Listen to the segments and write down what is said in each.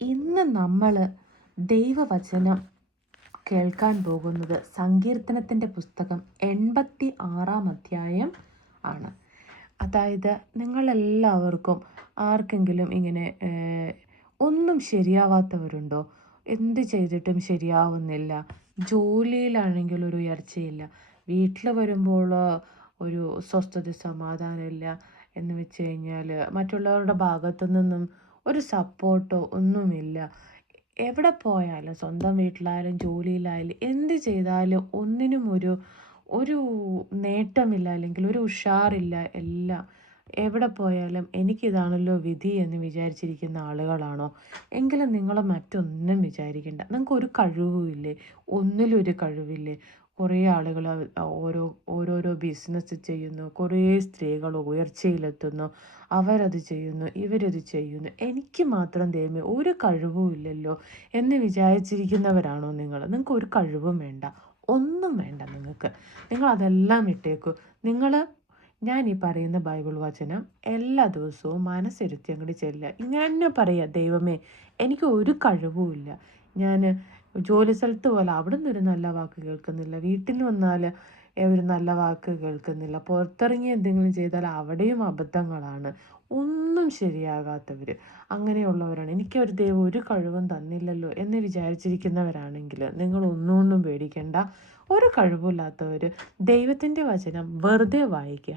ഇന്ന് നമ്മൾ ദൈവവചനം കേൾക്കാൻ പോകുന്നത് സങ്കീർത്തനത്തിൻ്റെ പുസ്തകം 86 ആണ്. അതായത് നിങ്ങളെല്ലാവർക്കും ആർക്കെങ്കിലും ഇങ്ങനെ ഒന്നും ശരിയാവാത്തവരുണ്ടോ? എന്ത് ചെയ്തിട്ടും ശരിയാവുന്നില്ല, ജോലിയിലാണെങ്കിൽ ഒരു ഉയർച്ചയില്ല, വീട്ടിൽ വരുമ്പോൾ ഒരു സ്വസ്ഥത സമാധാനമില്ല എന്ന് വെച്ച് കഴിഞ്ഞാൽ മറ്റുള്ളവരുടെ ഭാഗത്തു നിന്നും ഒരു സപ്പോർട്ടോ ഒന്നുമില്ല. എവിടെ പോയാലും, സ്വന്തം വീട്ടിലായാലും ജോലിയിലായാലും എന്ത് ചെയ്താലും ഒന്നിനും ഒരു ഒരു നേട്ടമില്ല, അല്ലെങ്കിൽ ഒരു ഉഷാറില്ല. എല്ലാം എവിടെ പോയാലും എനിക്കിതാണല്ലോ വിധി എന്ന് വിചാരിച്ചിരിക്കുന്ന ആളുകളാണോ? എങ്കിലും നിങ്ങൾ മറ്റൊന്നും വിചാരിക്കേണ്ട. നിങ്ങൾക്ക് ഒരു കഴിവുമില്ലേ? ഒന്നിലും ഒരു കഴിവില്ലേ? കുറേ ആളുകൾ ഓരോരോ ബിസിനസ് ചെയ്യുന്നു, കുറേ സ്ത്രീകൾ ഉയർച്ചയിലെത്തുന്നു, അവരത് ചെയ്യുന്നു, ഇവരത് ചെയ്യുന്നു, എനിക്ക് മാത്രം ദൈവമേ ഒരു കഴിവും ഇല്ലല്ലോ എന്ന് വിചാരിച്ചിരിക്കുന്നവരാണോ നിങ്ങൾ? നിങ്ങൾക്ക് ഒരു കഴിവും വേണ്ട, ഒന്നും വേണ്ട. നിങ്ങൾ അതെല്ലാം ഇട്ടേക്കൂ. ഞാൻ ഈ പറയുന്ന ബൈബിൾ വചനം എല്ലാ ദിവസവും മനസ്സിരുത്തി അങ്ങോട്ട് ചെല്ലുക. ഇങ്ങനെ തന്നെ പറയുക, ദൈവമേ എനിക്ക് ഒരു കഴിവുമില്ല. ഞാൻ ജോലി സ്ഥലത്ത് പോലെ അവിടെ നിന്ന് ഒരു നല്ല വാക്ക് കേൾക്കുന്നില്ല, വീട്ടിൽ വന്നാൽ ഒരു നല്ല വാക്ക് കേൾക്കുന്നില്ല, പുറത്തിറങ്ങി എന്തെങ്കിലും ചെയ്താൽ അവിടെയും അബദ്ധങ്ങളാണ്, ഒന്നും ശരിയാകാത്തവർ, അങ്ങനെയുള്ളവരാണ്. എനിക്കൊരു ദൈവം ഒരു കഴിവും തന്നില്ലല്ലോ എന്ന് വിചാരിച്ചിരിക്കുന്നവരാണെങ്കിൽ നിങ്ങൾ ഒന്നുകൊണ്ടും പേടിക്കേണ്ട. ഒരു കഴിവില്ലാത്തവർ ദൈവത്തിൻ്റെ വചനം വെറുതെ വായിക്കുക.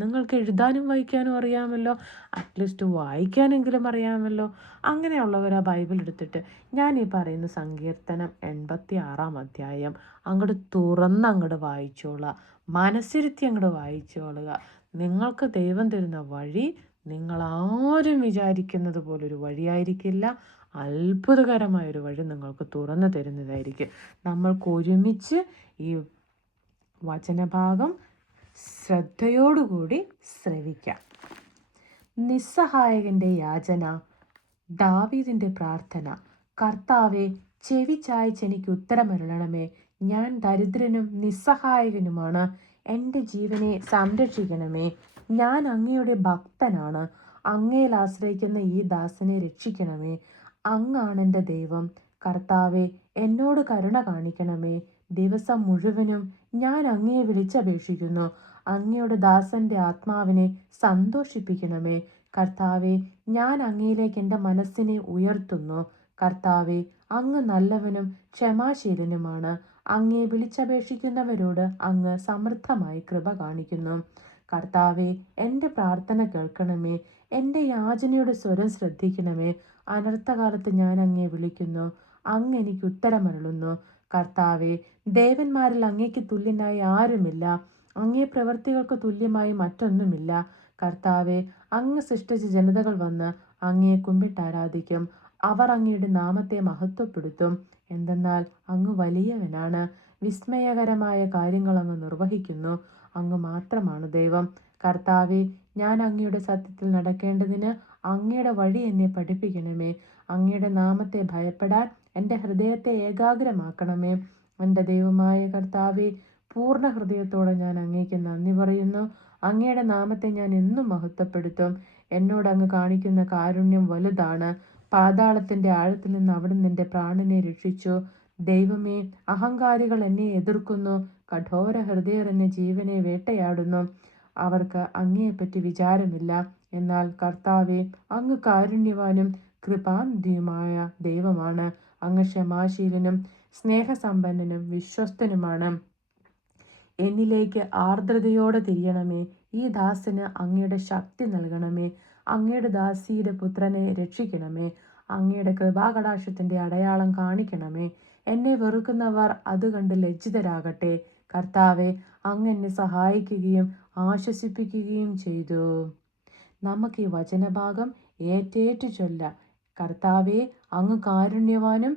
നിങ്ങൾക്ക് എഴുതാനും വായിക്കാനും അറിയാമല്ലോ, അറ്റ്ലീസ്റ്റ് വായിക്കാനെങ്കിലും അറിയാമല്ലോ. അങ്ങനെയുള്ളവർ ആ ബൈബിൾ എടുത്തിട്ട് ഞാൻ ഈ പറയുന്ന സങ്കീർത്തനം 86 അങ്ങോട്ട് തുറന്ന് വായിച്ചോളുക, മനസ്സിരുത്തി വായിച്ചോളുക. നിങ്ങൾക്ക് ദൈവം തരുന്ന വഴി നിങ്ങളാരും വിചാരിക്കുന്നത് പോലൊരു വഴിയായിരിക്കില്ല. അത്ഭുതകരമായൊരു വഴി നിങ്ങൾക്ക് തുറന്നു തരുന്നതായിരിക്കും. നമ്മൾക്ക് ഒരുമിച്ച് ഈ വചനഭാഗം ശ്രദ്ധയോടുകൂടി ശ്രവിക്കാം. നിസ്സഹായകന്റെ യാചന, ദാവീദിന്റെ പ്രാർത്ഥന. കർത്താവെ, ചെവി ചായ്ച്ചെനിക്ക് ഉത്തരമരുളണമേ. ഞാൻ ദരിദ്രനും നിസ്സഹായകനുമാണ്. എൻ്റെ ജീവനെ സംരക്ഷിക്കണമേ. ഞാൻ അങ്ങയുടെ ഭക്തനാണ്. അങ്ങയിൽ ആശ്രയിക്കുന്ന ഈ ദാസനെ രക്ഷിക്കണമേ. അങ്ങാണെൻ്റെ ദൈവം. കർത്താവെ, എന്നോട് കരുണ കാണിക്കണമേ. ദിവസം മുഴുവനും ഞാൻ അങ്ങയെ വിളിച്ചപേക്ഷിക്കുന്നു. അങ്ങയുടെ ദാസന്റെ ആത്മാവിനെ സന്തോഷിപ്പിക്കണമേ. കർത്താവെ, ഞാൻ അങ്ങയിലേക്ക് എൻ്റെ മനസ്സിനെ ഉയർത്തുന്നു. കർത്താവെ, അങ്ങ് നല്ലവനും ക്ഷമാശീലനുമാണ്. അങ്ങയെ വിളിച്ചപേക്ഷിക്കുന്നവരോട് അങ്ങ് സമൃദ്ധമായി കൃപ കാണിക്കുന്നു. കർത്താവെ, എൻ്റെ പ്രാർത്ഥന കേൾക്കണമേ. എൻ്റെ യാചനയുടെ സ്വരം ശ്രദ്ധിക്കണമേ. അനർത്ഥകാലത്ത് ഞാൻ അങ്ങയെ വിളിക്കുന്നു, അങ്ങ് എനിക്ക് ഉത്തരമരുളുന്നു. കർത്താവെ, ദേവന്മാരിൽ അങ്ങേക്ക് തുല്യനായി ആരുമില്ല. അങ്ങേ പ്രവൃത്തികൾക്ക് തുല്യമായി മറ്റൊന്നുമില്ല. കർത്താവെ, അങ്ങ് സൃഷ്ടിച്ച ജനതകൾ വന്ന് അങ്ങയെ കുമ്പിട്ടാരാധിക്കും. അവർ അങ്ങയുടെ നാമത്തെ മഹത്വപ്പെടുത്തും. എന്തെന്നാൽ അങ്ങ് വലിയവനാണ്. വിസ്മയകരമായ കാര്യങ്ങൾ അങ്ങ് നിർവഹിക്കുന്നു. അങ്ങ് മാത്രമാണ് ദൈവം. കർത്താവെ, ഞാൻ അങ്ങയുടെ സത്യത്തിൽ നടക്കേണ്ടതിന് അങ്ങയുടെ വഴി എന്നെ പഠിപ്പിക്കണമേ. അങ്ങയുടെ നാമത്തെ ഭയപ്പെടാൻ എൻ്റെ ഹൃദയത്തെ ഏകാഗ്രമാക്കണമേ. എൻ്റെ ദൈവമായ കർത്താവെ, പൂർണ്ണ ഹൃദയത്തോടെ ഞാൻ അങ്ങേക്ക് നന്ദി പറയുന്നു. അങ്ങയുടെ നാമത്തെ ഞാൻ എന്നും മഹത്വപ്പെടുത്തും. എന്നോട് അങ്ങ് കാണിക്കുന്ന കാരുണ്യം വലുതാണ്. പാതാളത്തിൻ്റെ ആഴത്തിൽ നിന്ന് അവിടുന്ന് എൻ്റെ പ്രാണനെ രക്ഷിച്ചു. ദൈവമേ, അഹങ്കാരികൾ എന്നെ എതിർക്കുന്നു. കഠോര ഹൃദയർ എന്നെ ജീവനെ വേട്ടയാടുന്നു. അവർക്ക് അങ്ങയെപ്പറ്റി വിചാരമില്ല. എന്നാൽ കർത്താവെ, അങ്ങ് കാരുണ്യവാനും കൃപാനിധിയുമായ ദൈവമാണ്. അങ്ങ് ക്ഷമാശീലനും സ്നേഹസമ്പന്നനും വിശ്വസ്തനുമാണ്. എന്നിലേക്ക് ആർദ്രതയോടെ തിരിയണമേ. ഈ ദാസന് അങ്ങയുടെ ശക്തി നൽകണമേ. അങ്ങയുടെ ദാസിയുടെ പുത്രനെ രക്ഷിക്കണമേ. അങ്ങയുടെ കൃപാകടാക്ഷത്തിൻ്റെ അടയാളം കാണിക്കണമേ. എന്നെ വെറുക്കുന്നവർ അത് കണ്ട് ലജ്ജിതരാകട്ടെ. കർത്താവെ, അങ്ങ് എന്നെ സഹായിക്കുകയും ആശ്വസിപ്പിക്കുകയും ചെയ്തു. നമുക്ക് ഈ വചനഭാഗം ഏറ്റേറ്റു ചൊല്ലാം. കർത്താവെ, അങ്ങ് കാരുണ്യവാനും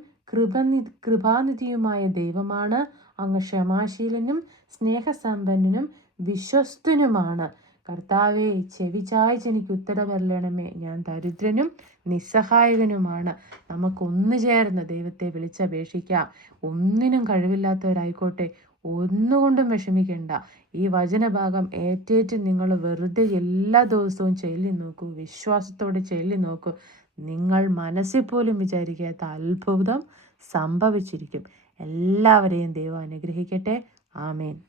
കൃപാനിധിയുമായ ദൈവമാണ്. അങ്ങ് ക്ഷമാശീലനും സ്നേഹസമ്പന്നനും വിശ്വസ്തനുമാണ്. കർത്താവെ, ചെവി ചായ്ച്ച് എനിക്ക് ഉത്തരമരുളണമേ. ഞാൻ ദരിദ്രനും നിസ്സഹായകനുമാണ്. നമുക്കൊന്നു ചേർന്ന് ദൈവത്തെ വിളിച്ചപേക്ഷിക്കാം. ഒന്നിനും കഴിവില്ലാത്തവരായിക്കോട്ടെ, ഒന്നുകൊണ്ടും വിഷമിക്കേണ്ട. ഈ വചനഭാഗം ഏറ്റേറ്റ് നിങ്ങൾ വെറുതെ എല്ലാ ദിവസവും ചൊല്ലി നോക്കൂ, വിശ്വാസത്തോടെ ചൊല്ലി നോക്കൂ. നിങ്ങൾ മനസ്സിൽ പോലും വിചാരിക്കാത്ത അത്ഭുതം സംഭവിച്ചിരിക്കും. എല്ലാവരെയും ദൈവം അനുഗ്രഹിക്കട്ടെ. ആമേൻ.